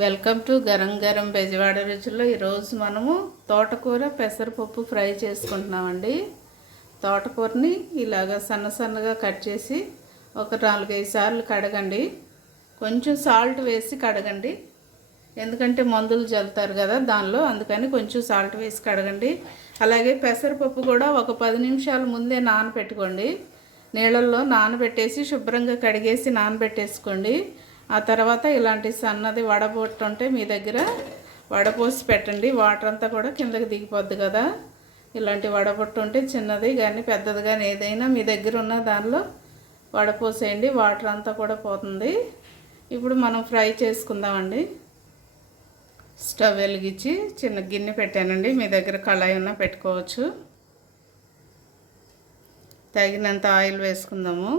Welcome to Garam Garam Bezawada రుచుల్లో. ఈరోజు మనము తోటకూర పెసరపప్పు ఫ్రై చేసుకుంటున్నామండి. తోటకూరని ఇలాగ సన్న సన్నగా కట్ చేసి ఒక 4-5 సార్లు కడగండి. కొంచెం సాల్ట్ వేసి కడగండి, ఎందుకంటే మందులు చల్లుతారు కదా దానిలో, అందుకని కొంచెం సాల్ట్ వేసి కడగండి. అలాగే పెసరపప్పు కూడా ఒక 10 నిమిషాల ముందే నానబెట్టుకోండి. నీళ్ళల్లో నానబెట్టేసి శుభ్రంగా కడిగేసి నానబెట్టేసుకోండి. ఆ తర్వాత ఇలాంటి సన్నది వడబొట్టు ఉంటే మీ దగ్గర వడపోసి పెట్టండి. వాటర్ అంతా కూడా కిందకి దిగిపోద్ది కదా. ఇలాంటి వడబొట్టు ఉంటే చిన్నది కానీ పెద్దది కానీ ఏదైనా మీ దగ్గర ఉన్న దానిలో వడపోసేయండి, వాటర్ అంతా కూడా పోతుంది. ఇప్పుడు మనం ఫ్రై చేసుకుందామండి. స్టవ్ వెలిగించి చిన్న గిన్నె పెట్టానండి, మీ దగ్గర కళాయి ఉన్నా పెట్టుకోవచ్చు. తగినంత ఆయిల్ వేసుకుందాము.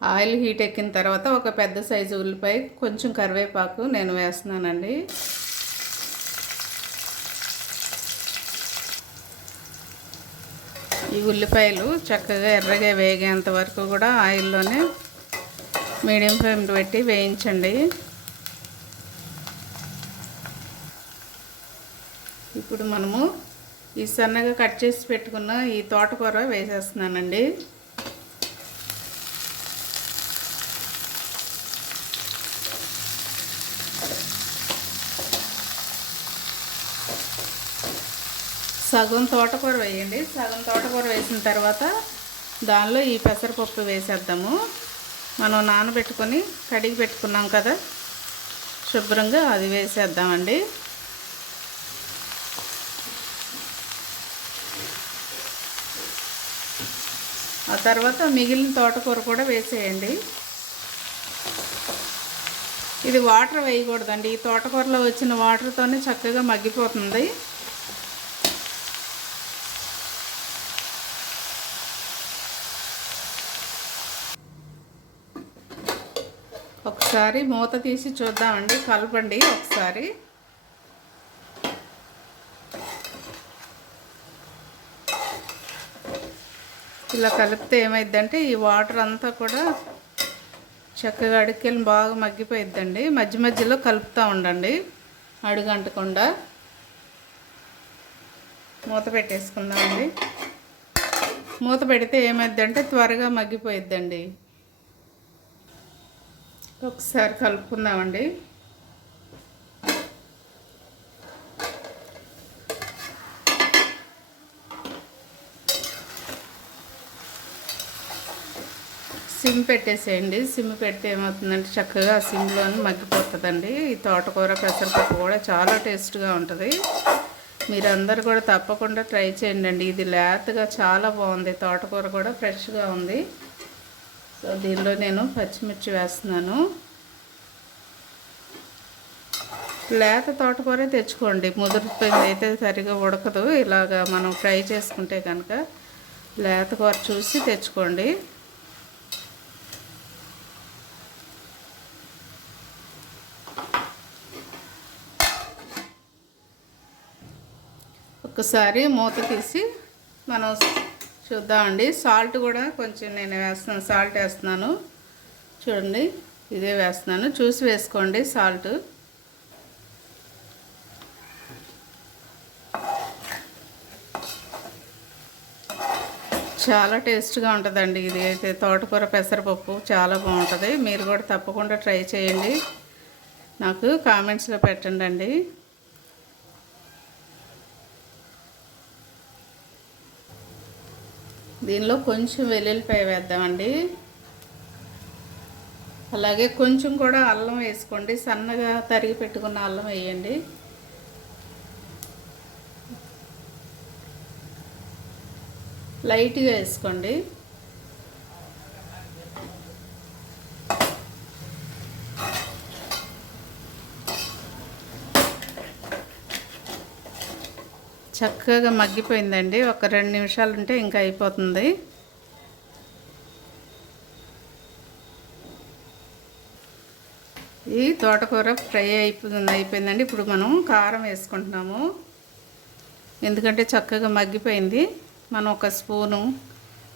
ఆయిల్ హీట్ ఎక్కిన తర్వాత ఒక పెద్ద సైజు ఉల్లిపాయ, కొంచెం కరివేపాకు నేను వేస్తున్నానండి. ఈ ఉల్లిపాయలు చక్కగా ఎర్రగా వేగేంత వరకు కూడా ఆయిల్లోనే మీడియం ఫ్లేమ్ పెట్టి వేయించండి. ఇప్పుడు మనము ఈ సన్నగా కట్ చేసి పెట్టుకున్న ఈ తోటకూర వేసేస్తున్నానండి. సగం తోటకూర వేయండి. సగం తోటకూర వేసిన తర్వాత దానిలో ఈ పెసరపప్పు వేసేద్దాము. మనం నానబెట్టుకొని కడిగి పెట్టుకున్నాం కదా శుభ్రంగా, అది వేసేద్దామండి. ఆ తర్వాత మిగిలిన తోటకూర కూడా వేసేయండి. ఇది వాటర్ వేయకూడదండి, ఈ తోటకూరలో వచ్చిన వాటర్తోనే చక్కగా మగ్గిపోతుంది. ఒకసారి మూత తీసి చూద్దామండి, కలపండి ఒకసారి. ఇలా కలిపితే ఏమైందంటే ఈ వాటర్ అంతా కూడా చక్కగా అడుక్కెళ్ళి బాగా మగ్గిపోయిద్దండి. మధ్య మధ్యలో కలుపుతూ ఉండండి అడుగంటకుండా. మూత పెట్టేసుకుందామండి. మూత పెడితే ఏమైందంటే త్వరగా మగ్గిపోయిద్దండి. ఒకసారి కలుపుకుందామండి. సిమ్ పెట్టేసేయండి. సిమ్ పెడితే ఏమవుతుందంటే చక్కగా సిమ్లోనే మగ్గిపోతుందండి. ఈ తోటకూర పెసరపప్పు కూడా చాలా టేస్ట్గా ఉంటుంది. మీరందరూ కూడా తప్పకుండా ట్రై చేయండి. ఇది లేతగా చాలా బాగుంది, తోటకూర కూడా ఫ్రెష్గా ఉంది. సో దీనిలో నేను పచ్చిమిర్చి వేస్తున్నాను. లేత తోటకూర తెచ్చుకోండి, ముదిరిపోయింది అయితే సరిగా ఉడకదు. ఇలాగా మనం ఫ్రై చేసుకుంటే కనుక లేత కూర చూసి తెచ్చుకోండి. ఒకసారి మూత తీసి మనం చూద్దామండి. సాల్ట్ కూడా కొంచెం నేను వేస్తున్నాను, సాల్ట్ వేస్తున్నాను చూడండి. ఇదే వేస్తున్నాను, చూసి వేసుకోండి సాల్ట్. చాలా టేస్ట్గా ఉంటుందండి ఇది అయితే. తోటకూర పెసరపప్పు చాలా బాగుంటుంది. మీరు కూడా తప్పకుండా ట్రై చేయండి, నాకు కామెంట్స్లో పెట్టండి. దీనిలో కొంచెం వెల్లుల్లిపాయ వేద్దామండి. అలాగే కొంచెం కూడా అల్లం వేసుకోండి, సన్నగా తరిగి పెట్టుకున్న అల్లం వేయండి. లైట్గా వేసుకోండి. చక్కగా మగ్గిపోయిందండి. ఒక 2 నిమిషాలు ఉంటే ఇంకా అయిపోతుంది. ఈ తోటకూర ఫ్రై అయిపోయిందండి. ఇప్పుడు మనం కారం వేసుకుంటున్నాము, ఎందుకంటే చక్కగా మగ్గిపోయింది. మనం ఒక స్పూను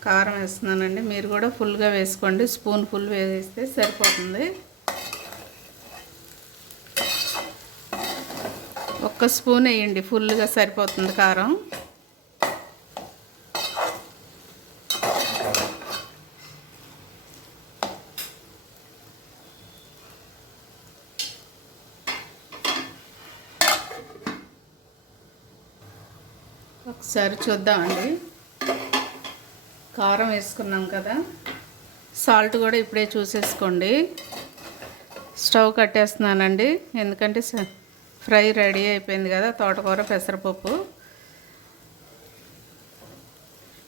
కారం వేస్తున్నానండి. మీరు కూడా ఫుల్గా వేసుకోండి, స్పూన్ ఫుల్ వేస్తే సరిపోతుంది. ఒక్క స్పూన్ వేయండి, ఫుల్గా సరిపోతుంది కారం. ఒకసారి చూద్దామండి. కారం వేసుకున్నాం కదా, సాల్ట్ కూడా ఇప్పుడే చూసేసుకోండి. స్టవ్ కట్టేస్తున్నానండి, ఎందుకంటే ఫ్రై రెడీ అయిపోయింది కదా తోటకూర పెసరపప్పు.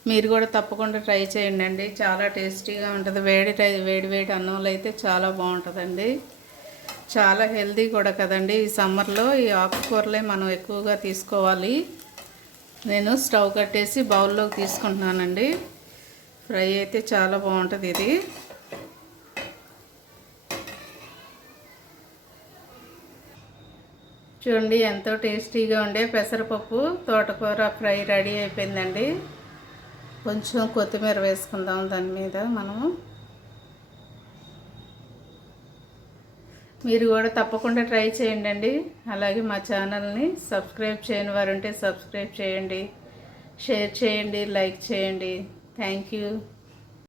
మీరు కూడా తప్పకుండా ట్రై చేయండి అండి, చాలా టేస్టీగా ఉంటుంది. వేడి వేడి అన్నంలో అయితే చాలా బాగుంటుందండి. చాలా హెల్తీ కూడా కదండి. ఈ సమ్మర్లో ఈ ఆకుకూరలే మనం ఎక్కువగా తీసుకోవాలి. నేను స్టవ్ కట్టేసి బౌల్లోకి తీసుకుంటున్నానండి. ఫ్రై అయితే చాలా బాగుంటుంది ఇది. చూడండి, ఎంతో టేస్టీగా ఉండే పెసరపప్పు తోటకూర ఫ్రై రెడీ అయిపోయిందండి. కొంచెం కొత్తిమీర వేసుకుందాం దాని మీద మనము. మీరు కూడా తప్పకుండా ట్రై చేయండి అండి. అలాగే మా ఛానల్ని సబ్స్క్రైబ్ చేయని వారు ఉంటే సబ్స్క్రైబ్ చేయండి, షేర్ చేయండి, లైక్ చేయండి. Thank you.